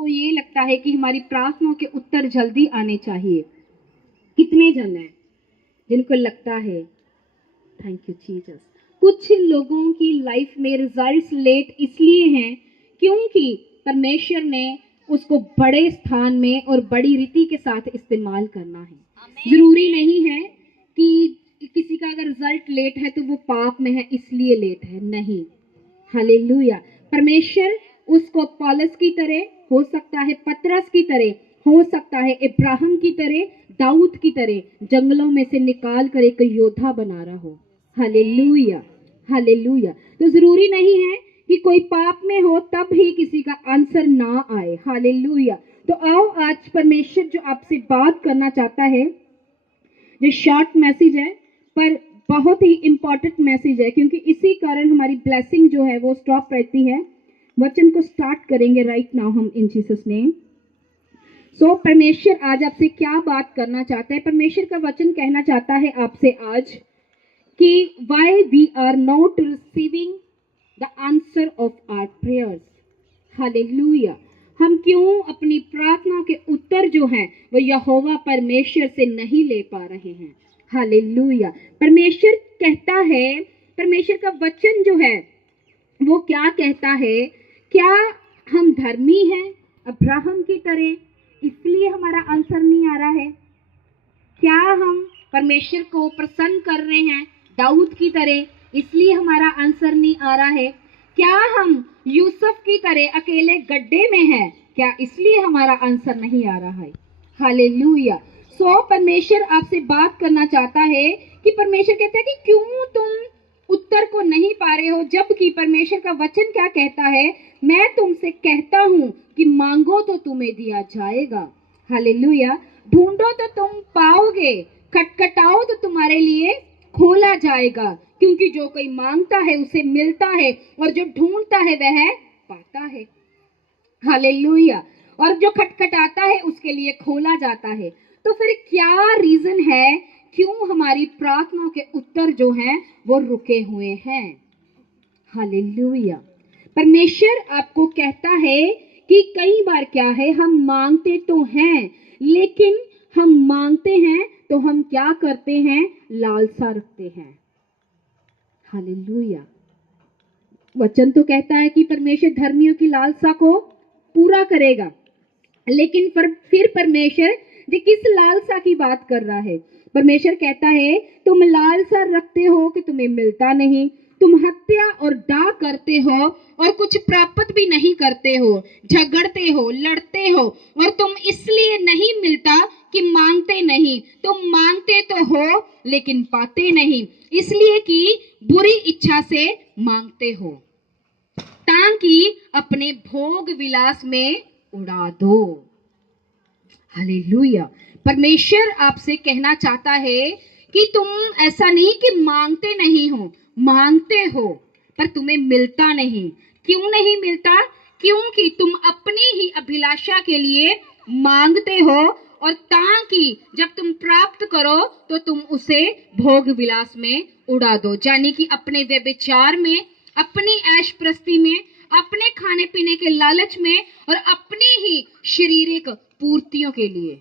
को ये लगता है कि हमारी प्रार्थनाओं के उत्तर जल्दी आने चाहिए? कितने जन हैं जिनको लगता है? Thank you Jesus. कुछ लोगों की लाइफ में रिजल्ट्स लेट इसलिए हैं क्योंकि परमेश्वर ने उसको बड़े स्थान में और बड़ी रीति के साथ इस्तेमाल करना है। जरूरी नहीं है कि किसी का अगर रिजल्ट लेट है तो वो पाप में है इसलिए लेट है, नहीं। हालेलुया। परमेश्वर उसको पौलुस की तरह हो सकता है, पतरस की तरह हो सकता है, इब्राहिम की तरह, दाऊद की तरह जंगलों में से निकाल कर एक योद्धा बना रहा हो। Hallelujah, hallelujah. तो जरूरी नहीं है कि कोई पाप में हो तब ही किसी का आंसर ना आए। हालेलुया। तो आओ, आज परमेश्वर जो आपसे बात करना चाहता है, जो शॉर्ट मैसेज है पर बहुत ही इंपॉर्टेंट मैसेज है, क्योंकि इसी कारण हमारी ब्लेसिंग जो है वो स्टॉप रहती है। वचन को स्टार्ट करेंगे राइट नाउ हम इन जीसस नेम। सो परमेश्वर आज आपसे क्या बात करना चाहता है? परमेश्वर का वचन कहना चाहता है आपसे आज कि why we are not receiving the answer of our prayers. Hallelujah. हम क्यों अपनी प्रार्थना के उत्तर जो हैं वो यहोवा परमेश्वर से नहीं ले पा रहे हैं? हालेलुया। परमेश्वर कहता है, परमेश्वर का वचन जो है वो क्या कहता है? क्या हम धर्मी हैं अब्राहम की तरह इसलिए हमारा आंसर नहीं आ रहा है? क्या हम परमेश्वर को प्रसन्न कर रहे हैं दाऊद की तरह इसलिए हमारा आंसर नहीं आ रहा है? क्या हम यूसुफ की तरह अकेले गड्ढे में हैं, क्या इसलिए हमारा आंसर नहीं आ रहा है? हालेलुया। सो परमेश्वर आपसे बात करना चाहता है कि परमेश्वर कहता है कि क्यों तुम उत्तर को नहीं पा रहे हो, जबकि परमेश्वर का वचन क्या कहता है? मैं तुमसे कहता हूं कि मांगो तो तुम्हें दिया जाएगा। हालेलुया। ढूंढो तो तुम पाओगे, खटखटाओ तो तुम्हारे लिए खोला जाएगा, क्योंकि जो कोई मांगता है उसे मिलता है और जो ढूंढता है वह पाता है। हालेलुया। और जो खटखटाता है उसके लिए खोला जाता है। तो फिर क्या रीजन है क्यों हमारी प्रार्थनाओं के उत्तर जो हैं वो रुके हुए हैं? हालेलुया। परमेश्वर आपको कहता है कि कई बार क्या है, हम मांगते तो हैं लेकिन हम मांगते हैं तो हम क्या करते हैं? लालसा रखते हैं। हालेलुया। वचन तो कहता है कि परमेश्वर धर्मियों की लालसा को पूरा करेगा, लेकिन फिर परमेश्वर जी किस लालसा की बात कर रहा है? परमेश्वर कहता है तुम लालसा रखते हो कि तुम्हें मिलता नहीं, तुम हत्या और डाह करते हो और कुछ प्राप्त भी नहीं करते हो, झगड़ते हो, लड़ते हो, और तुम इसलिए नहीं मिलता कि मांगते नहीं। तुम मांगते तो हो लेकिन पाते नहीं, इसलिए कि बुरी इच्छा से मांगते हो ताकि अपने भोग विलास में उड़ा दो। हालेलुया। परमेश्वर आपसे कहना चाहता है कि तुम ऐसा नहीं कि मांगते नहीं हो, मांगते हो पर तुम्हें मिलता नहीं। क्यों नहीं मिलता? क्योंकि तुम अपनी ही अभिलाषा के लिए मांगते हो, और ताकि जब तुम प्राप्त करो तो तुम उसे भोग विलास में उड़ा दो, यानी कि अपने व्यभिचार में, अपनी ऐश प्रस्ती में, अपने खाने पीने के लालच में और अपनी ही शारीरिक पूर्तियों के लिए।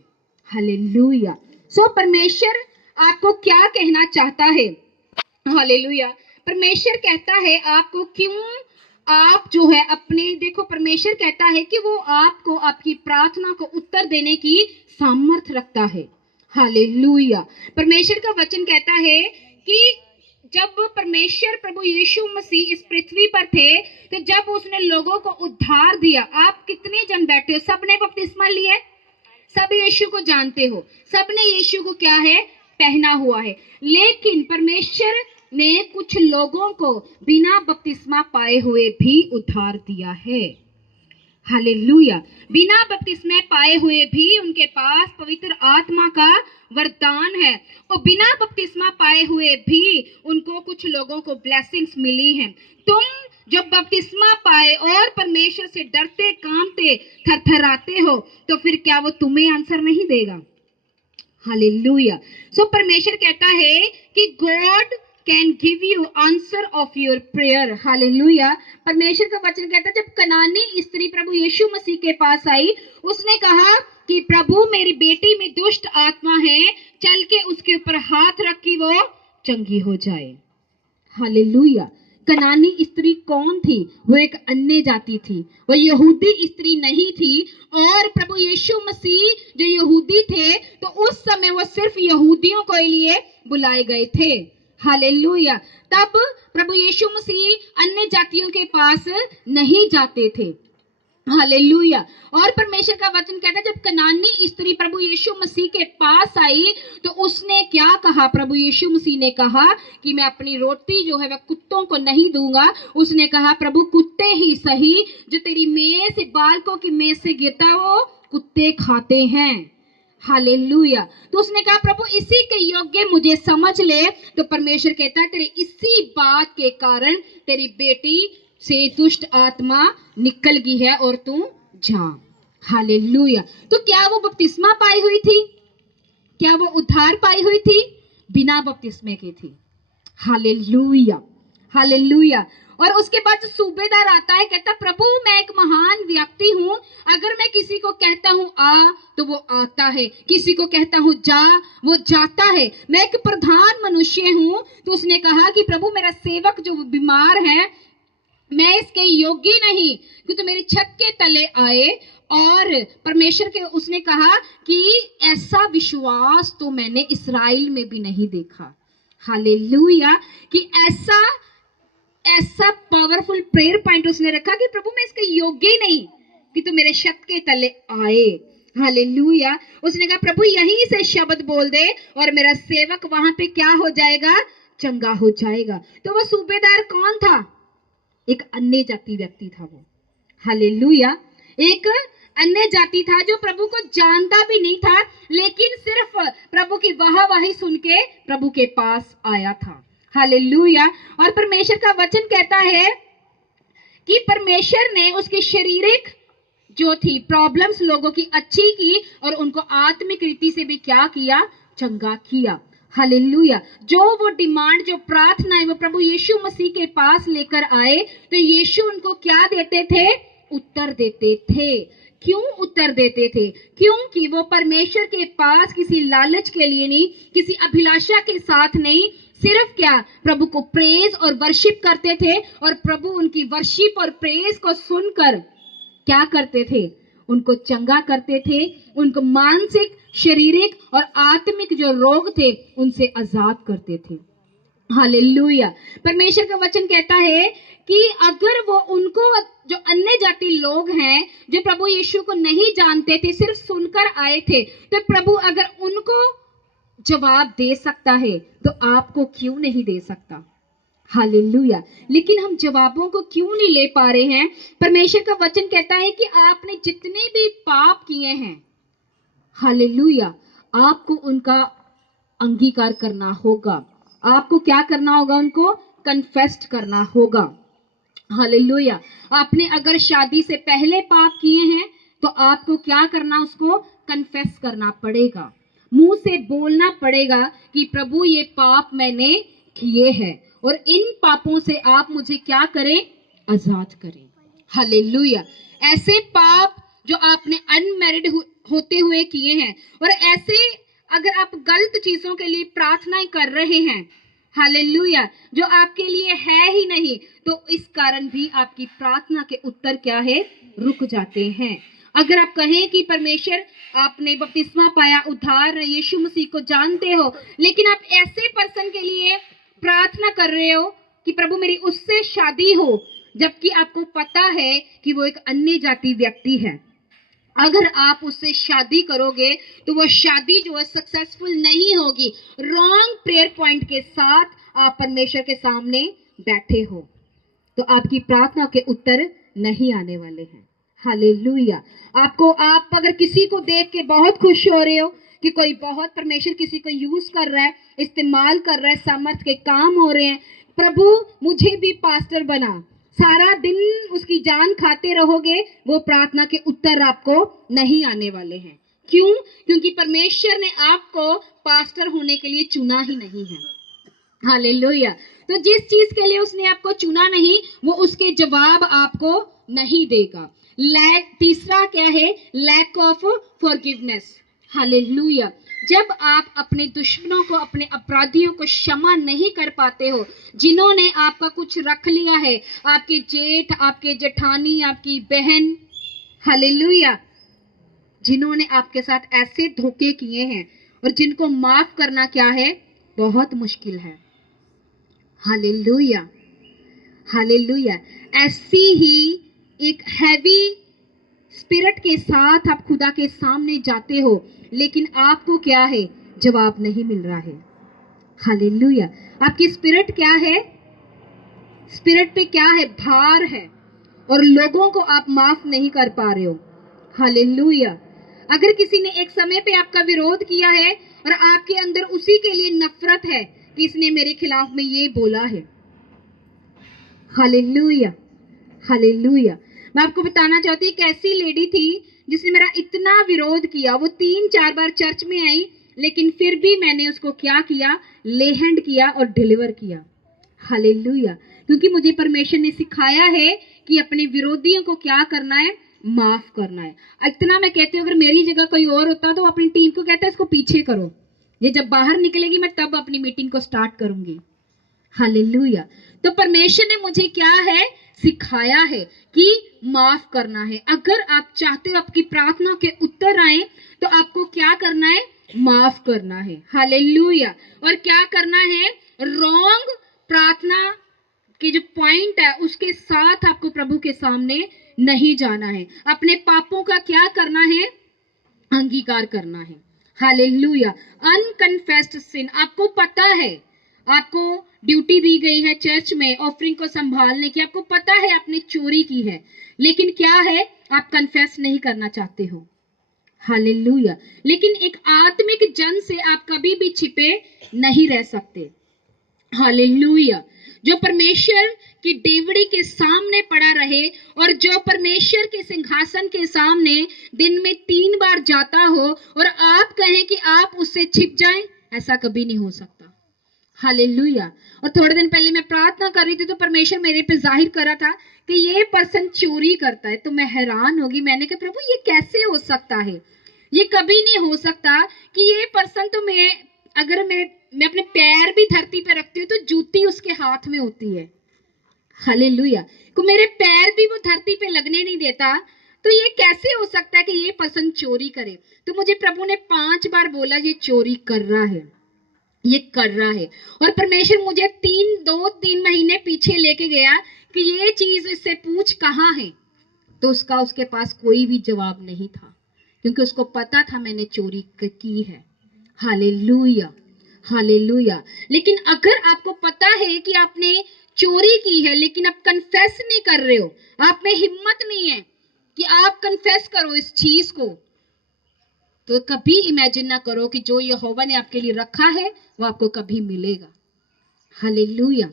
हालेलुया। सो परमेश्वर आपको क्या कहना चाहता है? हालेलुया। परमेश्वर कहता है आपको, क्यों आप जो है अपने, देखो परमेश्वर कहता है कि वो आपको आपकी प्रार्थना को उत्तर देने की सामर्थ रखता है। हालेलुया। परमेश्वर का वचन कहता है कि जब परमेश्वर प्रभु यीशु मसीह इस पृथ्वी पर थे तो जब उसने लोगों को उद्धार दिया, आप कितने जन बैठे हो? सबने बपतिस्मा लिया है, सब यीशु को जानते हो, सबने यीशु को क्या है? पहना हुआ है। लेकिन परमेश्वर ने कुछ लोगों को बिना बपतिस्मा पाए हुए भी उद्धार दिया है। हालेलुया। बिना बपतिस्मा पाए हुए भी उनके पास पवित्र आत्मा का वरदान है, और बिना बपतिस्मा पाए हुए भी उनको कुछ लोगों को ब्लेसिंग्स मिली हैं। तुम जब बपतिस्मा पाए और परमेश्वर से डरते, कांपते, थरथराते हो तो फिर क्या वो तुम्हें आंसर नहीं देगा? हालेलुया। सो परमेश्वर कहता है कि God can give you answer of your prayer. Hallelujah. परमेश्वर का वचन कहता है जब कनानी स्त्री प्रभु यीशु मसीह के पास आई, उसने कहा कि प्रभु मेरी बेटी में दुष्ट आत्मा है, चल के उसके ऊपर हाथ रख कि वो चंगी हो जाए। हालेलुया। कनानी स्त्री कौन थी? वो एक अन्य जाति थी, वो यहूदी स्त्री नहीं थी। और प्रभु यीशु मसीह जो यहूदी थे, तो उस समय वो सिर्फ यहूदियों के लिए बुलाए गए थे। हालेलुया। तब प्रभु यीशु मसीह अन्य जातियों के पास नहीं जाते थे। हालेलुया। और परमेश्वर का वचन कहता है जब कनानी स्त्री प्रभु यीशु मसीह के पास आई, तो उसने क्या कहा? प्रभु यीशु मसीह ने कहा कि मैं अपनी रोटी जो है वह कुत्तों को नहीं दूंगा। उसने कहा प्रभु कुत्ते ही सही, जो तेरी मेज से, बालकों की मेज से गिरता वो कुत्ते खाते हैं। हालेलुया। तो उसने कहा प्रभु इसी के योग्य मुझे समझ ले। तो परमेश्वर कहता है तेरे इसी बात के कारण तेरी बेटी से दुष्ट आत्मा निकल गई है और तू जा। हालेलुया। तो क्या वो बपतिस्मा पाई हुई थी? क्या वो उद्धार पाई हुई थी? बिना बपतिस्मे की थी। हालेलुया। हालेलुया। और उसके बाद सूबेदार आता है, कहता प्रभु मैं एक महान व्यक्ति हूं, अगर मैं किसी को कहता हूं आ तो वो आता है, किसी को कहता हूं जा वो जाता है, मैं एक प्रधान मनुष्य हूं। तो उसने कहा कि प्रभु मेरा सेवक जो बीमार है, मैं इसके योग्य नहीं कि तो मेरी छत के तले आए। और परमेश्वर के उसने कहा कि ऐसा विश्वास तो मैंने इस्राएल में भी नहीं देखा। हालेलुया। कि ऐसा पावरफुल प्रेयर पॉइंट उसने रखा कि प्रभु मैं इसके योग्य नहीं कि तू मेरे छत के तले आए। हालेलुया। उसने कहा प्रभु यहीं से शब्द बोल दे और मेरा सेवक वहां पे क्या हो जाएगा? चंगा हो जाएगा। तो वो सूबेदार कौन था? एक अन्य जाति व्यक्ति था वो। हालेलुया। एक अन्य जाति था जो प्रभु को जानता भी नहीं था, लेकिन सिर्फ प्रभु की वाहवाही सुन के प्रभु के पास आया था। हालेलुया। और परमेश्वर का वचन कहता है कि परमेश्वर ने उसकी शारीरिक जो थी प्रॉब्लम्स लोगों की अच्छी की और उनको आत्मिक रीति से भी क्या किया? चंगा किया। हालेलुया। जो वो डिमांड, जो प्रार्थनाएं वो प्रभु यीशु मसीह के पास लेकर आए, तो यीशु उनको क्या देते थे? उत्तर देते थे। क्यों उत्तर देते थे? क्योंकि वो परमेश्वर के पास किसी लालच के लिए नहीं, किसी अभिलाषा के साथ नहीं, सिर्फ क्या? प्रभु को प्रेज और वर्शिप करते थे। और प्रभु उनकी वर्शिप और प्रेज को सुनकर क्या करते थे? उनको चंगा करते थे। उनको मानसिक, शारीरिक और आत्मिक जो रोग थे उनसे आजाद करते थे। हालेलुया। परमेश्वर का वचन कहता है कि अगर वो उनको, जो अन्य जाति लोग हैं जो प्रभु यीशु को नहीं जानते थे, सिर्फ सुनकर आए थे, तो प्रभु अगर उनको जवाब दे सकता है तो आपको क्यों नहीं दे सकता? हालेलुया। लेकिन हम जवाबों को क्यों नहीं ले पा रहे हैं? परमेश्वर का वचन कहता है कि आपने जितने भी पाप किए हैं, हालेलुया, आपको उनका अंगीकार करना होगा। आपको क्या करना होगा? उनको कन्फेस्ट करना होगा। हालेलुया। आपने अगर शादी से पहले पाप किए हैं तो आपको क्या करना? उसको कन्फेस करना पड़ेगा। मुंह से बोलना पड़ेगा कि प्रभु ये पाप मैंने किए हैं और इन पापों से आप मुझे क्या करें? आजाद करें। हालेलुया। ऐसे पाप जो आपने अनमैरिड होते हुए किए हैं, और ऐसे अगर आप गलत चीजों के लिए प्रार्थनाएं कर रहे हैं, हालेलुया, जो आपके लिए है ही नहीं, तो इस कारण भी आपकी प्रार्थना के उत्तर क्या है? रुक जाते हैं। अगर आप कहें कि परमेश्वर आपने बपतिस्मा पाया, उद्धार यीशु मसीह को जानते हो, लेकिन आप ऐसे पर्सन के लिए प्रार्थना कर रहे हो कि प्रभु मेरी उससे शादी हो, जबकि आपको पता है कि वो एक अन्य जाति व्यक्ति है, अगर आप उससे शादी करोगे तो वो शादी जो है सक्सेसफुल नहीं होगी। रॉन्ग प्रेयर पॉइंट के साथ आप परमेश्वर के सामने बैठे हो तो आपकी प्रार्थना के उत्तर नहीं आने वाले हैं। हालेलुया। आप अगर किसी को देख के बहुत खुश हो रहे हो कि कोई बहुत परमेश्वर किसी को यूज कर रहा है, इस्तेमाल कर रहा है, सामर्थ के काम हो रहे हैं, प्रभु मुझे भी पास्टर बना, सारा दिन उसकी जान खाते रहोगे, वो प्रार्थना के उत्तर आपको नहीं आने वाले हैं। क्यों? क्योंकि परमेश्वर ने आपको पास्टर होने के लिए चुना ही नहीं है। हालेलुया। तो जिस चीज के लिए उसने आपको चुना नहीं, वो उसके जवाब आपको नहीं देगा। तीसरा क्या है? Lack of forgiveness. हालेलुया। जब आप अपने दुश्मनों को, अपने अपराधियों को क्षमा नहीं कर पाते हो, जिन्होंने आपका कुछ रख लिया है, आपके जेठ, आपके जेठानी, आपकी बहन, हालेलुया, जिन्होंने आपके साथ ऐसे धोखे किए हैं और जिनको माफ करना क्या है? बहुत मुश्किल है। Hallelujah, hallelujah. ऐसी ही एक हैवी स्पिरिट के साथ आप खुदा के सामने जाते हो, लेकिन आपको क्या है? जवाब नहीं मिल रहा है। हालेलुया। आपकी स्पिरिट क्या है? स्पिरिट पे क्या है? भार है, और लोगों को आप माफ नहीं कर पा रहे हो। हालेलुया। अगर किसी ने एक समय पे आपका विरोध किया है और आपके अंदर उसी के लिए नफरत है कि इसने मेरे खिलाफ में ये बोला है। Hallelujah, hallelujah. मैं आपको बताना चाहती हूँ, एक ऐसी लेडी थी जिसने मेरा इतना विरोध किया। वो 3-4 बार चर्च में आई, लेकिन फिर भी मैंने उसको क्या किया? ले हैंड किया और डिलीवर किया। हालेलुया। क्योंकि मुझे परमेश्वर ने सिखाया है कि अपने विरोधियों को क्या करना है? माफ करना है। इतना मैं कहती हूँ, अगर मेरी जगह कोई और होता तो अपनी टीम को कहता है इसको पीछे करो, ये जब बाहर निकलेगी मैं तब अपनी मीटिंग को स्टार्ट करूंगी। हालेलुया। तो परमेश्वर ने मुझे क्या है? सिखाया है कि माफ करना है। अगर आप चाहते हो आपकी प्रार्थना के उत्तर आए, तो आपको क्या करना है? माफ करना है। हालेलुया। और क्या करना है? रॉन्ग प्रार्थना के जो पॉइंट है उसके साथ आपको प्रभु के सामने नहीं जाना है। अपने पापों का क्या करना है? अंगीकार करना है। हालेलुया। अनकन्फेस्ड सिन, आपको पता है, आपको ड्यूटी दी गई है चर्च में ऑफरिंग को संभालने की, आपको पता है आपने चोरी की है, लेकिन क्या है? आप कन्फेस नहीं करना चाहते हो। हालेलुया। लेकिन एक आत्मिक जन से आप कभी भी छिपे नहीं रह सकते। हालेलुया। जो परमेश्वर की डेवड़ी के सामने पड़ा रहे और जो परमेश्वर के सिंहासन के सामने दिन में 3 बार जाता हो और आप कहें कि आप उससे छिप जाएं, ऐसा कभी नहीं हो सकता। हालेलुया। और थोड़े दिन पहले मैं प्रार्थना कर रही थी तो परमेश्वर मेरे पे जाहिर कर रहा था कि ये पर्सन चोरी करता है। तो मैं हैरान होगी, मैंने कहा प्रभु ये कैसे हो सकता है? ये कभी नहीं हो सकता कि ये पर्सन तो अगर मैं अपने पैर भी धरती पे रखती हूँ तो जूती उसके हाथ में होती है। हालेलुया। को मेरे पैर भी वो धरती पे लगने नहीं देता, तो ये कैसे हो सकता है कि ये पर्सन चोरी करे? तो मुझे प्रभु ने 5 बार बोला ये चोरी कर रहा है, ये कर रहा है। और परमेश्वर मुझे 2-3 महीने पीछे लेके गया कि ये चीज इससे पूछ कहाँ है, तो उसके पास कोई भी जवाब नहीं था, क्योंकि उसको पता था मैंने चोरी की है। Hallelujah, hallelujah. लेकिन अगर आपको पता है कि आपने चोरी की है लेकिन आप कन्फेस नहीं कर रहे हो, आप में हिम्मत नहीं है कि आप कन्फेस करो इस चीज को, तो कभी इमेजिन ना करो कि जो यहोवा ने आपके लिए रखा है वो आपको कभी मिलेगा। Hallelujah,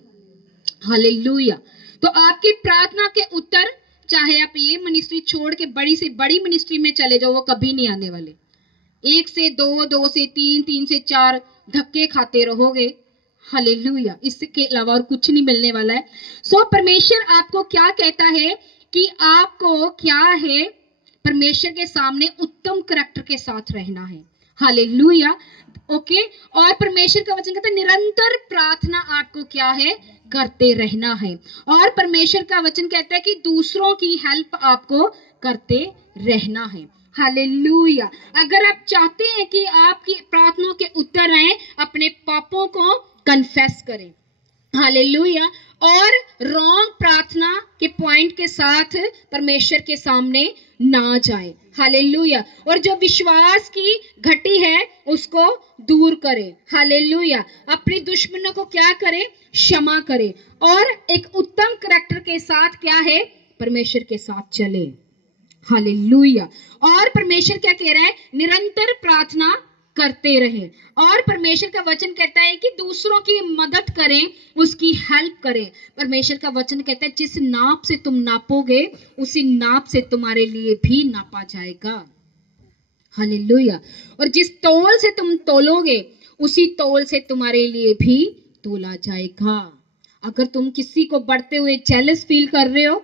hallelujah. तो आपकी प्रार्थना के उत्तर, चाहे आप ये मिनिस्ट्री छोड़ के बड़ी से बड़ी मिनिस्ट्री में चले जाओ, वो कभी नहीं आने वाले। 1 से 2, 2 से 3, 3 से 4 धक्के खाते रहोगे। हालेलुया। इसके अलावा और कुछ नहीं मिलने वाला है। सो परमेश्वर आपको क्या कहता है कि आपको क्या है? परमेश्वर के सामने उत्तम करैक्टर के साथ रहना है। हालेलुया। ओके। और परमेश्वर का वचन कहता है निरंतर प्रार्थना आपको क्या है? करते रहना है। और परमेश्वर का वचन कहता है कि दूसरों की हेल्प आपको करते रहना है। हालेलुया। अगर आप चाहते हैं कि आपकी प्रार्थना के उत्तर आए, अपने पापों को कन्फेस करें। हालेलुया। और रॉन्ग प्रार्थना के पॉइंट के साथ परमेश्वर के सामने ना जाए। हालेलुया। और जो विश्वास की घटी है उसको दूर करें। हालेलुया। अपने दुश्मनों को क्या करें? क्षमा करें। और एक उत्तम करैक्टर के साथ क्या है? परमेश्वर के साथ चले। हालेलुया। और परमेश्वर क्या कह रहा है? निरंतर प्रार्थना करते रहें। और परमेश्वर का वचन कहता है कि दूसरों की मदद करें, उसकी हेल्प करें। परमेश्वर का वचन कहता है जिस नाप से तुम नापोगे उसी नाप से तुम्हारे लिए भी नापा जाएगा। हालेलुया। और जिस तौल से तुम तोलोगे उसी तौल से तुम्हारे लिए भी तोला जाएगा। अगर तुम किसी को बढ़ते हुए जेलस फील कर रहे हो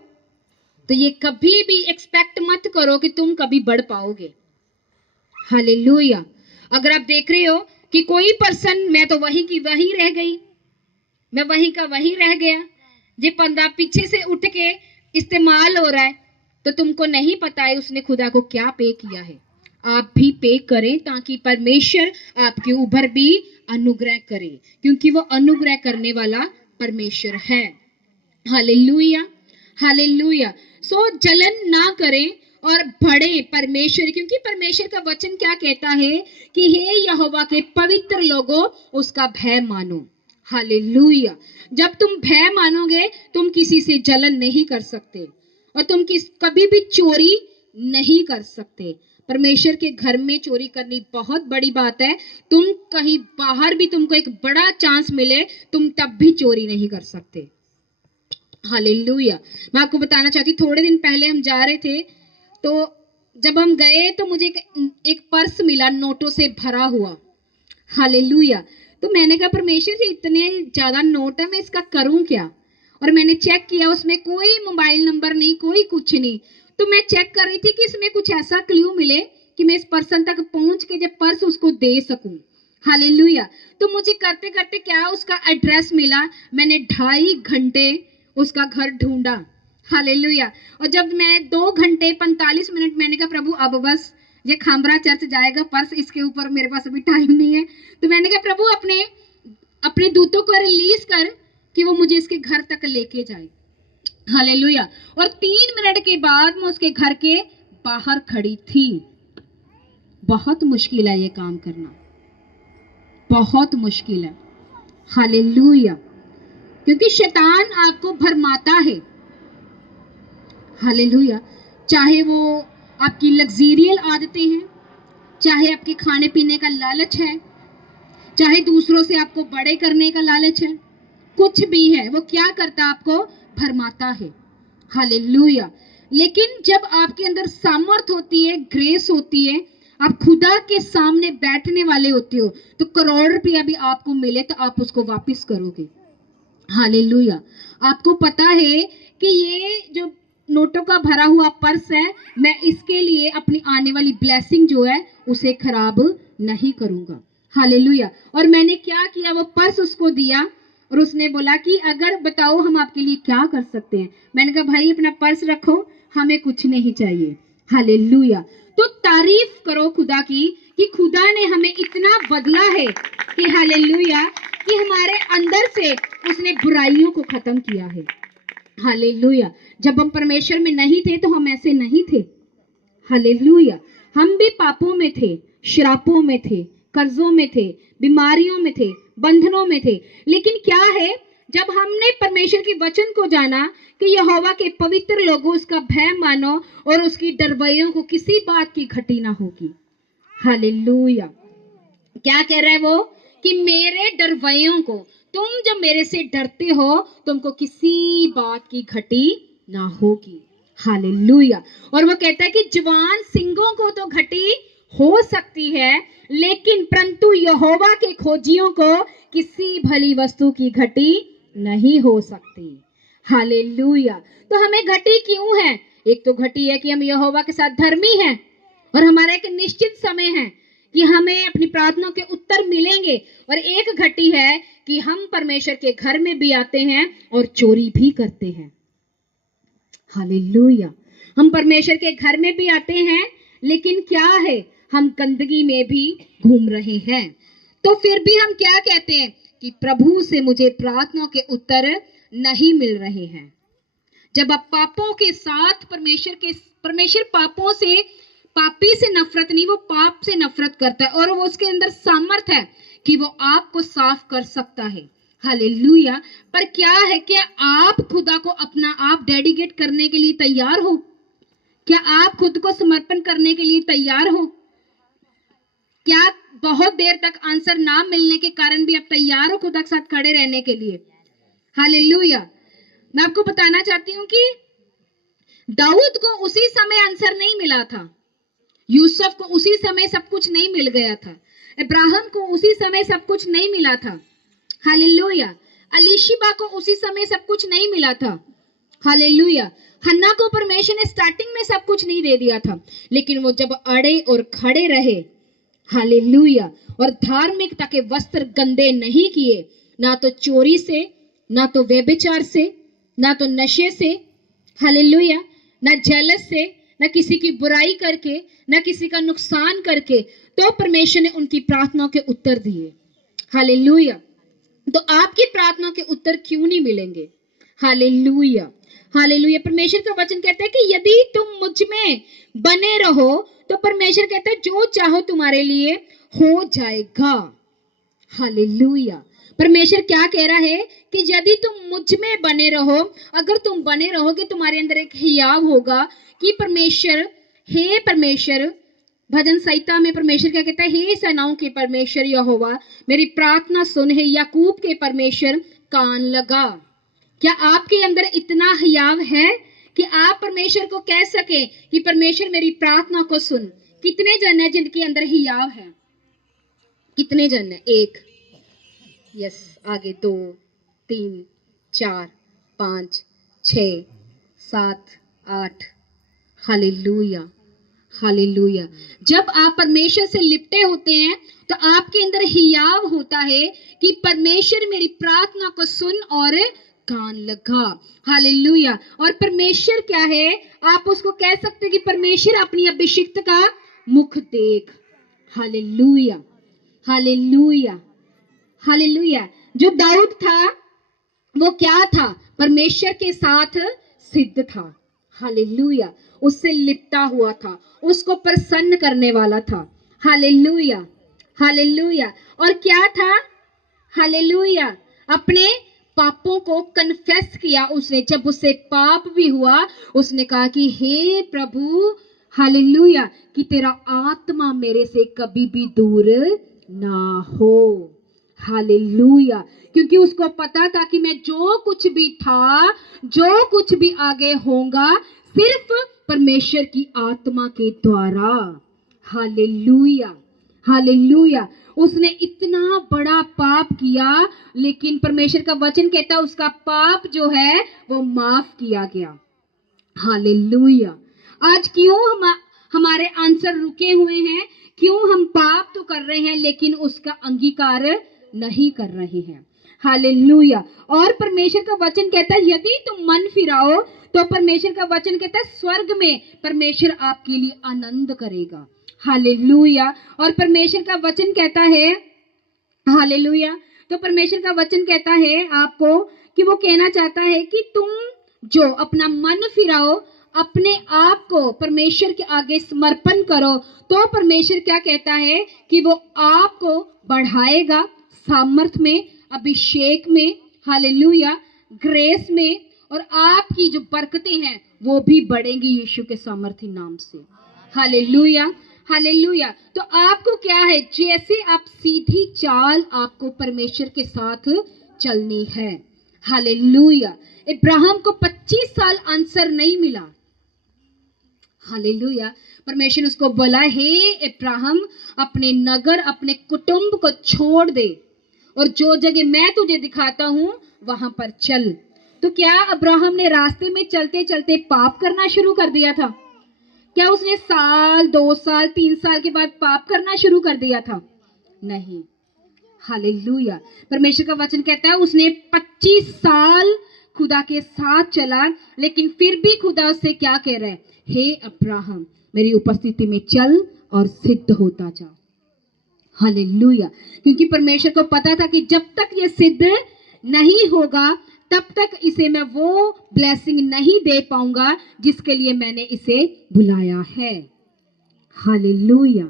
तो ये कभी भी एक्सपेक्ट मत करो कि तुम कभी बढ़ पाओगे। हालेलुया। अगर आप देख रहे हो कि कोई पर्सन, मैं तो वही की वही रह गई, मैं वही का वही रह गया, ये बंदा पीछे से उठ के इस्तेमाल हो रहा है, तो तुमको नहीं पता है उसने खुदा को क्या पे किया है। आप भी पे करें ताकि परमेश्वर आपके ऊपर भी अनुग्रह करे, क्योंकि वो अनुग्रह करने वाला परमेश्वर है। Hallelujah, hallelujah. सो जलन ना करें और बढ़े परमेश्वर, क्योंकि परमेश्वर का वचन क्या कहता है कि हे यहोवा के पवित्र लोगों, उसका भय मानो। हालेलुया। जब तुम भय मानोगे तुम किसी से जलन नहीं कर सकते और तुम कभी भी चोरी नहीं कर सकते। परमेश्वर के घर में चोरी करनी बहुत बड़ी बात है। तुम कहीं बाहर भी तुमको एक बड़ा चांस मिले, तुम तब भी चोरी नहीं कर सकते। हालेलुया। मैं आपको बताना चाहती, थोड़े दिन पहले हम जा रहे थे, तो जब हम गए तो मुझे एक पर्स मिला नोटों से भरा हुआ। हालेलुया। तो मैंने कहा परमेश्वर जी इतने ज्यादा नोट है, मैं इसका करूं क्या? और मैंने चेक किया, उसमें कोई मोबाइल नंबर नहीं, कोई कुछ नहीं। तो मैं चेक कर रही थी कि इसमें कुछ ऐसा क्लू मिले कि मैं इस पर्सन तक पहुंच के जब पर्स उसको दे सकूं। हालेलुया। तो मुझे करते करते क्या उसका एड्रेस मिला। मैंने 2.5 घंटे उसका घर ढूंढा। हालेलुया। और जब मैं 2 घंटे 45 मिनट, मैंने कहा प्रभु अब बस ये खामरा चर्च जाएगा पर्स, इसके ऊपर मेरे पास अभी टाइम नहीं है। तो मैंने कहा प्रभु अपने दूतों को रिलीज कर कि वो मुझे इसके घर तक लेके जाए। हालेलुया। और 3 मिनट के बाद मैं उसके घर के बाहर खड़ी थी। बहुत मुश्किल है ये काम करना, बहुत मुश्किल है। हालेलुया। क्योंकि शैतान आपको भरमाता है। हालेलुया। चाहे वो आपकी लग्जरियल आदतें हैं, चाहे आपके खाने पीने का लालच है, चाहे दूसरों से आपको बड़े करने का लालच है, कुछ भी है, वो क्या करता आपको भरमाता है। हालेलुया। लेकिन जब आपके अंदर सामर्थ होती है, ग्रेस होती है, आप खुदा के सामने बैठने वाले होते हो, तो करोड़ रुपया भी आपको मिले तो आप उसको वापस करोगे। हालेलुया। आपको पता है कि ये जो नोटों का भरा हुआ पर्स है, मैं इसके लिए अपनी आने वाली ब्लेसिंग जो है उसे खराब नहीं करूंगा। हालेलुया। और मैंने क्या किया, वो पर्स उसको दिया और उसने बोला कि अगर बताओ हम आपके लिए क्या कर सकते हैं। मैंने कहा भाई अपना पर्स रखो, हमें कुछ नहीं चाहिए। हालेलुया। तो तारीफ करो खुदा की कि खुदा ने हमें इतना बदला है कि हालेलुया, कि हमारे अंदर से उसने बुराइयों को खत्म किया है। हालेलुया। जब हम परमेश्वर में नहीं थे तो हम ऐसे नहीं थे। हालेलुया। हम भी पापों में थे, श्रापों में थे, कर्जों में थे, बीमारियों में थे, बंधनों में थे। लेकिन क्या है, जब हमने परमेश्वर के वचन को जाना कि यहोवा के पवित्र लोगों, उसका भय मानो और उसकी डरवैयों को किसी बात की घटी ना होगी। हालेलुया। क्या कह रहा है वो कि मेरे डरवैयों को, तुम जब मेरे से डरते हो तुमको किसी बात की घटी ना होगी। हालेलुया। और वो कहता है कि जवान सिंहों को तो घटी हो सकती है, लेकिन परंतु यहोवा के खोजियों को किसी भली वस्तु की घटी नहीं हो सकती। हालेलुया। तो हमें घटी क्यों है? एक तो घटी है कि हम यहोवा के साथ धर्मी हैं और हमारा एक निश्चित समय है कि हमें अपनी प्रार्थना के उत्तर मिलेंगे, और एक घटी है कि हम परमेश्वर के घर में भी आते हैं और चोरी भी करते हैं। हालेलुया। हम परमेश्वर के घर में भी आते हैं, लेकिन क्या है, हम गंदगी में भी घूम रहे हैं। तो फिर भी हम क्या कहते हैं कि प्रभु से मुझे प्रार्थना के उत्तर नहीं मिल रहे हैं। जब आप पापों के साथ परमेश्वर पापों से, पापी से नफरत नहीं, वो पाप से नफरत करता है और वो उसके अंदर सामर्थ है कि वो आपको साफ कर सकता है। हालेलुया। पर क्या है, क्या आप खुदा को अपना आप डेडिकेट करने के लिए तैयार हो? क्या आप खुद को समर्पण करने के लिए तैयार हो? क्या बहुत देर तक आंसर ना मिलने के कारण भी आप तैयार हो खुदा के साथ खड़े रहने के लिए? हालेलुया। मैं आपको बताना चाहती हूँ कि दाऊद को उसी समय आंसर नहीं मिला था, यूसुफ को उसी समय सब कुछ नहीं मिल गया था, इब्राहिम को उसी समय सब कुछ नहीं मिला था। हालेलुया। अलीशिबा को उसी समय सब कुछ नहीं मिला था। हालेलुया। हन्ना को परमेश्वर ने स्टार्टिंग में सब कुछ नहीं दे दिया था, लेकिन वो जब अड़े और खड़े रहे, हालेलुया, और धार्मिकता के वस्त्र गंदे नहीं किए, ना तो चोरी से, ना तो व्यभिचार से, ना तो नशे से, हालेलुया, ना जेलस से, ना किसी की बुराई करके, ना किसी का नुकसान करके, तो परमेश्वर ने उनकी प्रार्थना के उत्तर दिए। हालेलुया। तो आपकी प्रार्थना के उत्तर क्यों नहीं मिलेंगे? Hallelujah, hallelujah. परमेश्वर का वचन कहता है कि यदि तुम मुझ में बने रहो, तो परमेश्वर कहता है जो चाहो तुम्हारे लिए हो जाएगा। हालेलुया। परमेश्वर क्या कह रहा है कि यदि तुम मुझ में बने रहो, अगर तुम बने रहोगे, तुम्हारे अंदर एक हियाव होगा कि परमेश्वर, हे परमेश्वर, भजन संहिता में परमेश्वर क्या कहता है, हे सेनाओं के परमेश्वर यहोवा मेरी प्रार्थना सुन, हे याकूब के परमेश्वर कान लगा। क्या आपके अंदर इतना हियाव है कि आप परमेश्वर को कह सके कि परमेश्वर मेरी प्रार्थना को सुन? कितने जन है जिनके अंदर हियाव है? कितने जन है? 1, यस, आगे 2, 3, 4, 5, 6, 7, 8। Hallelujah, hallelujah. जब आप परमेश्वर से लिपटे होते हैं तो आपके अंदर हियाव होता है कि परमेश्वर मेरी प्रार्थना को सुन और कान लगा। हालेलुया। और परमेश्वर क्या है? आप उसको कह सकते हैं कि परमेश्वर अपनी अभिषिक्त का मुख देख। Hallelujah, hallelujah, hallelujah. जो दाऊद था वो क्या था? परमेश्वर के साथ सिद्ध था। हालेलुया। उससे लिपटा हुआ था, उसको प्रसन्न करने वाला था। Hallelujah, hallelujah. और क्या था? हालेलुया, अपने पापों को कन्फेस किया उसने। जब उससे पाप भी हुआ, उसने कहा कि हे प्रभु, हालेलुया, कि तेरा आत्मा मेरे से कभी भी दूर ना हो। हालेलुया। क्योंकि उसको पता था कि मैं जो कुछ भी था, जो कुछ भी आगे होगा, सिर्फ परमेश्वर की आत्मा के द्वारा। Hallelujah, hallelujah. उसने इतना बड़ा पाप किया, लेकिन परमेश्वर का वचन कहता है उसका पाप जो है वो माफ किया गया। हालेलुया। आज क्यों हमारे आंसर रुके हुए हैं? क्यों हम पाप तो कर रहे हैं लेकिन उसका अंगीकार नहीं कर रहे हैं? हालेलुया। और परमेश्वर का वचन कहता है यदि तुम मन फिराओ, तो परमेश्वर का वचन कहता है स्वर्ग में परमेश्वर आपके लिए आनंद करेगा। हालेलुया। और परमेश्वर का वचन कहता है, हालेलुया, तो परमेश्वर का वचन कहता है आपको कि वो कहना चाहता है कि तुम जो अपना मन फिराओ, अपने आप को परमेश्वर के आगे समर्पण करो, तो परमेश्वर क्या कहता है कि वो आपको बढ़ाएगा सामर्थ में, अभिषेक में, हालेलुया, ग्रेस में, और आपकी जो बरकतें हैं वो भी बढ़ेंगी यीशु के सामर्थी नाम से। Hallelujah, hallelujah. तो आपको क्या है? जैसे आप सीधी चाल आपको परमेश्वर के साथ चलनी है। हालेलुया। इब्राहिम को 25 साल आंसर नहीं मिला। हालेलुया। परमेश्वर ने उसको बोला, हे इब्राहिम, अपने नगर, अपने कुटुंब को छोड़ दे और जो जगह मैं तुझे दिखाता हूं वहां पर चल। तो क्या अब्राहम ने रास्ते में चलते चलते पाप करना शुरू कर दिया था? क्या उसने साल, 2 साल, 3 साल के बाद पाप करना शुरू कर दिया था? नहीं। हालेलुया। परमेश्वर का वचन कहता है उसने 25 साल खुदा के साथ चला, लेकिन फिर भी खुदा उससे क्या कह रहा है? हे अब्राहम, मेरी उपस्थिति में चल और सिद्ध होता जा। हालेलुया। क्योंकि परमेश्वर को पता था कि जब तक ये सिद्ध नहीं होगा तब तक इसे मैं वो ब्लेसिंग नहीं दे पाऊंगा जिसके लिए मैंने इसे बुलाया है। हालेलुया।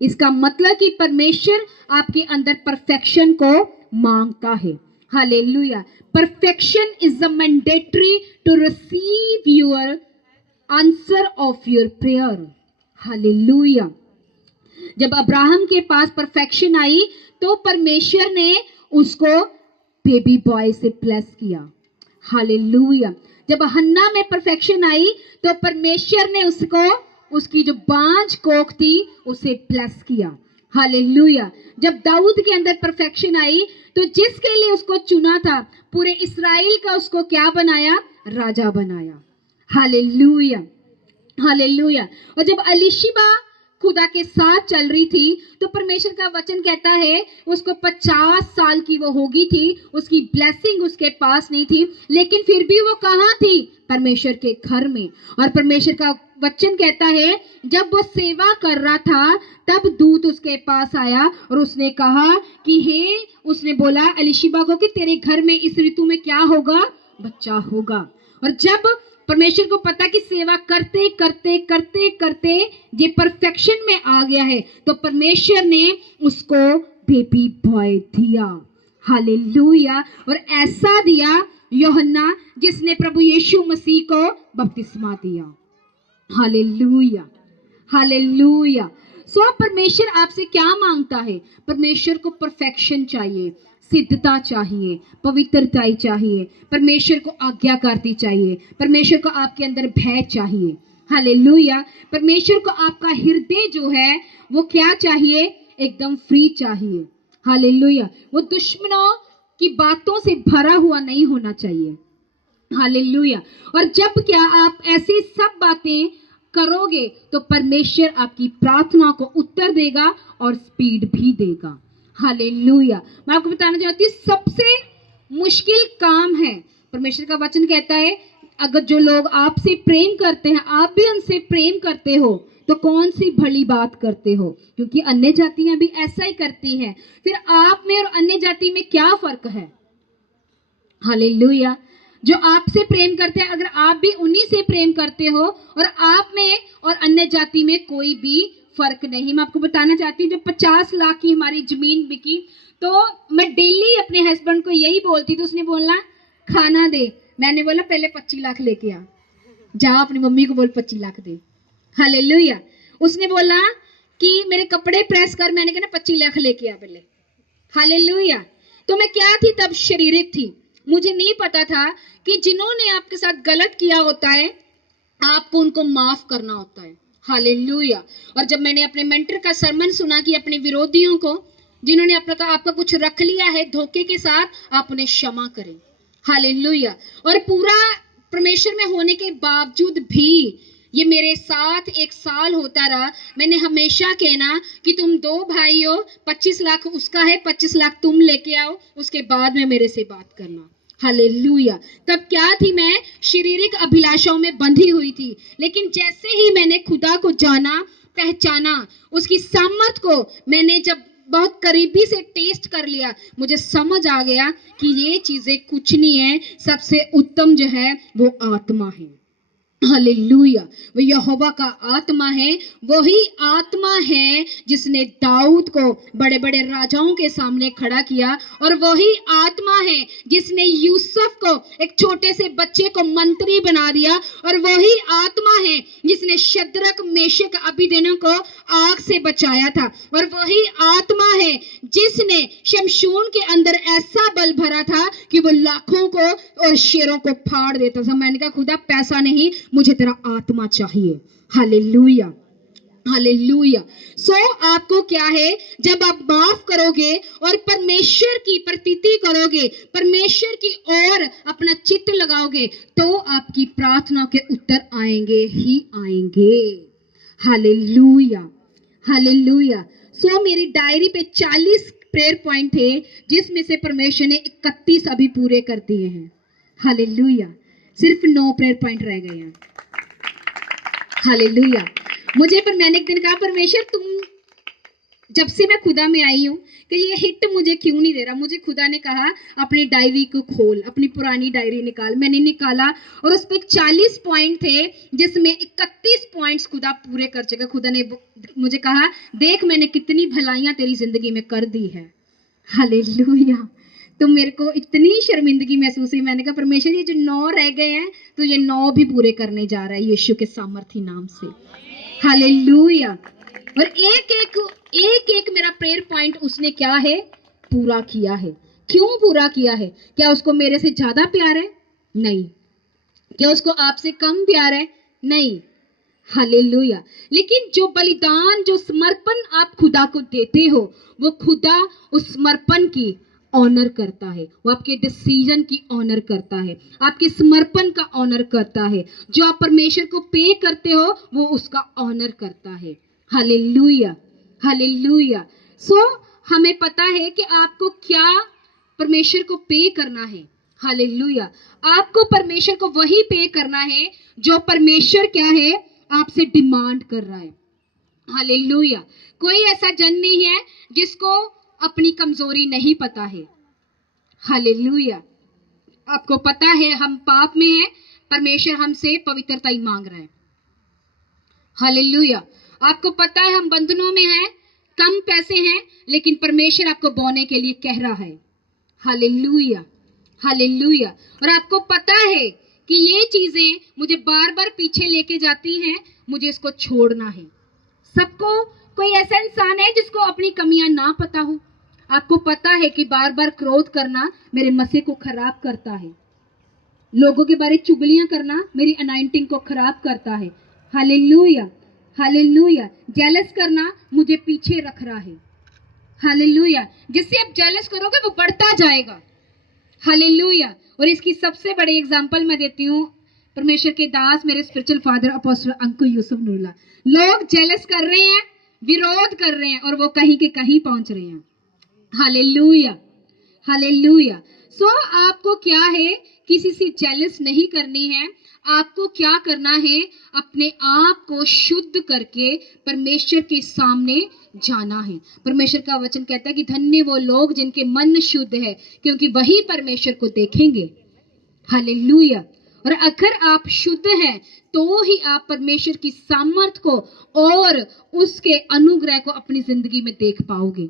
इसका मतलब कि परमेश्वर आपके अंदर परफेक्शन को मांगता है। Hallelujah. Perfection is a mandatory to receive your answer of your prayer. Hallelujah. जब अब्राहम के पास परफेक्शन आई तो परमेश्वर ने उसको बेबी बॉय से ब्लेस किया। हालेलुया। जब हन्ना में परफेक्शन आई तो परमेश्वर ने उसको, उसकी जो बांझ कोख थी, उसे ब्लेस किया। हालेलुया। जब दाऊद के अंदर परफेक्शन आई तो जिसके लिए उसको चुना था, पूरे इस्राएल का उसको क्या बनाया? राजा बनाया। Hallelujah, hallelujah. और जब एलीशिबा खुदा के साथ चल रही थी तो परमेश्वर का वचन कहता है उसको 50 साल की वो होगी थी, उसकी ब्लेसिंग उसके पास नहीं थी, लेकिन फिर भी वो कहाँ थी? परमेश्वर के घर में। और परमेश्वर का वचन कहता है जब वो सेवा कर रहा था तब दूत उसके पास आया और उसने कहा कि हे, उसने बोला एलीशिबा को कि तेरे घर में इस ऋतु में क्या होगा? बच्चा होगा। और जब परमेश्वर को पता कि सेवा करते करते करते करते ये परफेक्शन में आ गया है तो परमेश्वर ने उसको बेबी बॉय दिया। हालेलुया। और ऐसा दिया यूहन्ना जिसने प्रभु यीशु मसीह को बपतिस्मा दिया। Hallelujah, hallelujah. सो परमेश्वर आपसे क्या मांगता है? परमेश्वर को परफेक्शन चाहिए, सिद्धता चाहिए, पवित्रता चाहिए, परमेश्वर को आज्ञाकारी चाहिए, परमेश्वर को आपके अंदर भय चाहिए। हालेलुया। परमेश्वर को आपका हृदय जो है वो क्या चाहिए? एकदम फ्री चाहिए। हालेलुया। वो दुश्मनों की बातों से भरा हुआ नहीं होना चाहिए। हालेलुया। और जब क्या आप ऐसी सब बातें करोगे तो परमेश्वर आपकी प्रार्थना को उत्तर देगा और स्पीड भी देगा। हालेलुया। मैं आपको बताना चाहती हूँ सबसे मुश्किल काम है, परमेश्वर का वचन कहता है अगर जो लोग आपसे प्रेम करते हैं, आप भी उनसे प्रेम करते हो तो कौन सी भली बात करते हो, क्योंकि अन्य जातियां भी ऐसा ही करती हैं। फिर आप में और अन्य जाति में क्या फर्क है? हालेलुया। जो आपसे प्रेम करते हैं अगर आप भी उन्हीं से प्रेम करते हो और आप में और अन्य जाति में कोई भी फर्क नहीं। मैं आपको बताना चाहती हूँ जब 50 लाख की हमारी जमीन बिकी तो मैं डेली अपने हस्बैंड को यही बोलती थी, उसने बोलना खाना दे, मैंने बोला पहले 25 लाख लेके आ, जा अपनी मम्मी को बोल 25 लाख दे। हालेलुया। उसने बोला कि मेरे कपड़े प्रेस कर, मैंने कहा 25 लाख लेके आ पहले। हालेलुया। तो मैं क्या थी तब? शारीरिक थी। मुझे नहीं पता था कि जिन्होंने आपके साथ गलत किया होता है आपको उनको माफ करना होता है। हालेलुया। और जब मैंने अपने मेंटर का सरमन सुना कि अपने विरोधियों को जिन्होंने आपका कुछ रख लिया है धोखे के साथ, आप उन्हें क्षमा करें। हालेलुया। और पूरा परमेश्वर में होने के बावजूद भी ये मेरे साथ 1 साल होता रहा। मैंने हमेशा कहना कि तुम 2 भाई हो, 25 लाख उसका है, 25 लाख तुम लेके आओ, उसके बाद में मेरे से बात करना। हालेलुया। तब क्या थी? मैं शारीरिक अभिलाषाओं में बंधी हुई थी, लेकिन जैसे ही मैंने खुदा को जाना, पहचाना, उसकी सामर्थ को मैंने जब बहुत करीबी से टेस्ट कर लिया, मुझे समझ आ गया कि ये चीजें कुछ नहीं है, सबसे उत्तम जो है वो आत्मा है। हालेलुया। वो यहोवा का आत्मा है, वही आत्मा है जिसने दाऊद को बड़े बड़े राजाओं के सामने खड़ा किया, और वही आत्मा है जिसने यूसुफ को एक छोटे से बच्चे को मंत्री बना दिया, और वही आत्मा है जिसने शद्रक मेशक अबेदनगो को आग से बचाया था, और वही आत्मा है जिसने शमशून के अंदर ऐसा बल भरा था कि वो लाखों को और शेरों को फाड़ देता था। मैंने कहा खुदा पैसा नहीं, मुझे तेरा आत्मा चाहिए। Hallelujah, hallelujah. सो आपको क्या है, जब आप माफ करोगे और परमेश्वर की प्रतीति करोगे, परमेश्वर की ओर अपना चित्त लगाओगे, तो आपकी प्रार्थना के उत्तर आएंगे ही आएंगे। Hallelujah, hallelujah. सो मेरी डायरी पे 40 प्रेयर पॉइंट थे, जिसमें से परमेश्वर ने 31 अभी पूरे कर दिए हैं। हालेलुया। सिर्फ 9 प्रेयर पॉइंट रह गए हैं। हालेलुया। मुझे पर मैंने एक दिन कहा परमेश्वर तुम जब से मैं खुदा में आई हूँ कि ये हिट मुझे क्यों नहीं दे रहा। मुझे खुदा ने कहा अपनी डायरी को खोल, अपनी पुरानी डायरी निकाल। मैंने निकाला और उस पर 40 पॉइंट थे, जिसमें 31 पॉइंट्स खुदा पूरे कर चुका। खुदा ने मुझे कहा देख मैंने कितनी भलाइयां तेरी जिंदगी में कर दी है। हालेलुया। तो मेरे को इतनी शर्मिंदगी महसूस हुई। मैंने कहा परमेश्वर ये जो 9 रह गए हैं तो ये 9 भी पूरे करने जा रहा है यीशु के सामर्थी नाम से। हालेलुया। और एक एक मेरा प्रेयर पॉइंट उसने क्या है, पूरा किया है। क्यों पूरा किया है? क्या उसको मेरे से ज्यादा प्यार है? नहीं। क्या उसको आपसे कम प्यार है? नहीं। हालेलुया। लेकिन जो बलिदान, जो समर्पण आप खुदा को देते हो, वो खुदा उस समर्पण की ऑनर करता है, वो आपके डिसीजन की ऑनर करता है, आपके समर्पण का ऑनर करता है। जो आप परमेश्वर को पे करते हो वो उसका ऑनर करता है। Hallelujah, hallelujah. सो हमें पता है कि आपको क्या परमेश्वर को पे करना है। हालेलुया। आपको परमेश्वर को वही पे करना है जो परमेश्वर क्या है, आपसे डिमांड कर रहा है। हालेलुया। कोई ऐसा जन नहीं है जिसको अपनी कमजोरी नहीं पता है। हालेलुया। आपको पता है हम पाप में हैं, परमेश्वर हमसे पवित्रता ही मांग रहा है। हालेलुया। आपको पता है हम बंधनों में हैं, कम पैसे हैं, लेकिन परमेश्वर आपको बोने के लिए कह रहा है। Hallelujah, hallelujah. और आपको पता है कि ये चीजें मुझे बार बार पीछे लेके जाती हैं, मुझे इसको छोड़ना है। सबको, कोई ऐसा इंसान है जिसको अपनी कमियां ना पता हो? आपको पता है कि बार बार क्रोध करना मेरे मसे को खराब करता है, लोगों के बारे चुगलियां करना मेरी अनाइंटिंग को खराब करता है। Hallelujah, hallelujah. जेलस करना मुझे पीछे रख रहा है। हालेलुया। जिससे आप जेलस करोगे वो बढ़ता जाएगा। हालेलुया। और इसकी सबसे बड़ी एग्जांपल मैं देती हूँ, परमेश्वर के दास, मेरे स्पिरिचुअल फादर अपोस्टल अंकुर यूसुफ नूरुल्लाह। लोग जेलस कर रहे हैं, विरोध कर रहे हैं, और वो कहीं के कहीं पहुंच रहे हैं। Hallelujah, hallelujah. सो आपको क्या है, किसी से जेलस नहीं करनी है। आपको क्या करना है, अपने आप को शुद्ध करके परमेश्वर के सामने जाना है। परमेश्वर का वचन कहता है कि धन्य वो लोग जिनके मन शुद्ध है, क्योंकि वही परमेश्वर को देखेंगे। हालेलुया। और अगर आप शुद्ध हैं तो ही आप परमेश्वर की सामर्थ को और उसके अनुग्रह को अपनी जिंदगी में देख पाओगे।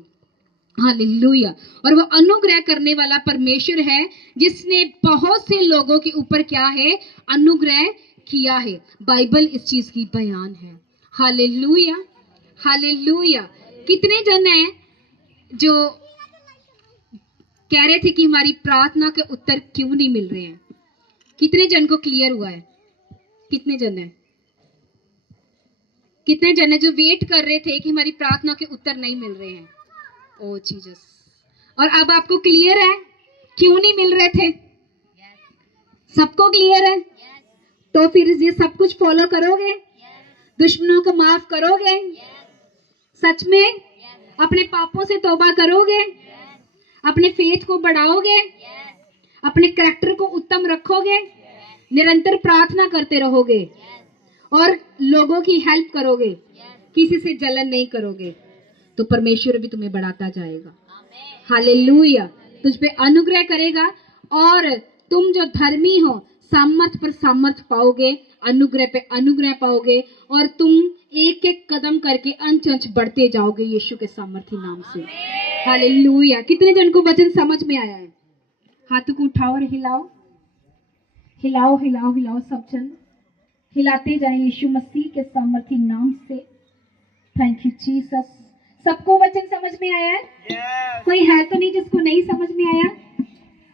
हालेलुया। और वो अनुग्रह करने वाला परमेश्वर है जिसने बहुत से लोगों के ऊपर क्या है, अनुग्रह किया है। बाइबल इस चीज की बयान है। Hallelujah, hallelujah. कितने जन हैं जो कह रहे थे कि हमारी प्रार्थना के उत्तर क्यों नहीं मिल रहे हैं? कितने जन को क्लियर हुआ है? कितने जन है, कितने जन है जो वेट कर रहे थे कि हमारी प्रार्थना के उत्तर नहीं मिल रहे हैं? ओ जीसस। और अब आपको क्लियर है क्यों नहीं मिल रहे थे? सबको क्लियर है? तो फिर ये सब कुछ फॉलो करोगे? दुश्मनों को माफ करोगे? सच में अपने पापों से तौबा करोगे? अपने फेथ को बढ़ाओगे? अपने कैरेक्टर को उत्तम रखोगे? निरंतर प्रार्थना करते रहोगे और लोगों की हेल्प करोगे, किसी से जलन नहीं करोगे, तो परमेश्वर भी तुम्हें बढ़ाता जाएगा। हालेलुया। तुझ पे अनुग्रह करेगा और तुम जो धर्मी हो सामर्थ पर सामर्थ पाओगे, अनुग्रह पे अनुग्रह पाओगे, और तुम एक एक कदम करके अंच अंच बढ़ते जाओगे यीशु के सामर्थी नाम से। हालेलुया। कितने जन को वचन समझ में आया है? हाथों को उठाओ और हिलाओ, हिलाओ, हिलाओ, हिलाओ। सब जन हिलाते जाए यीशु मसीह के सामर्थी नाम से। Thank you Jesus. सबको वचन समझ में आया है? कोई है तो नहीं जिसको नहीं समझ में आया?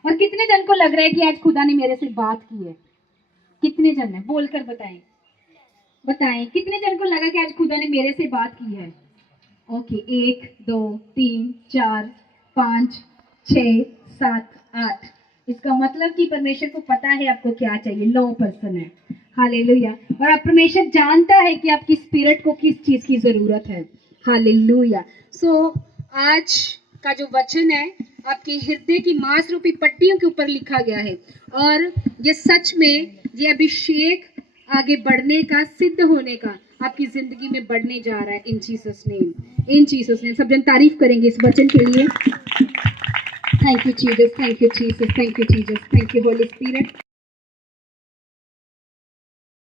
और कितने जन को लग रहा है कि आज खुदा ने मेरे से बात की है? कितने जन है, बोलकर बताएं, बताएं। कितने जन को लगा कि आज खुदा ने मेरे से बात की है? ओके, 1 2 3 4 5 6 7 8। इसका मतलब कि परमेश्वर को पता है आपको क्या चाहिए। 9 पर्सन है। हालेलुया। और आप, परमेश्वर जानता है कि आपकी स्पिरिट को किस चीज की जरूरत है। हालेलुया। सो आज का जो वचन है आपके हृदय की मांस रूपी पट्टियों के ऊपर लिखा गया है, और ये सच में ये अभिषेक आगे बढ़ने का, सिद्ध होने का आपकी जिंदगी में बढ़ने जा रहा है। इन जीसस नेम, इन जीसस नेम। सब जन तारीफ करेंगे इस वचन के लिए। Thank you Jesus, thank you Jesus, thank you Jesus, thank you Holi spirit.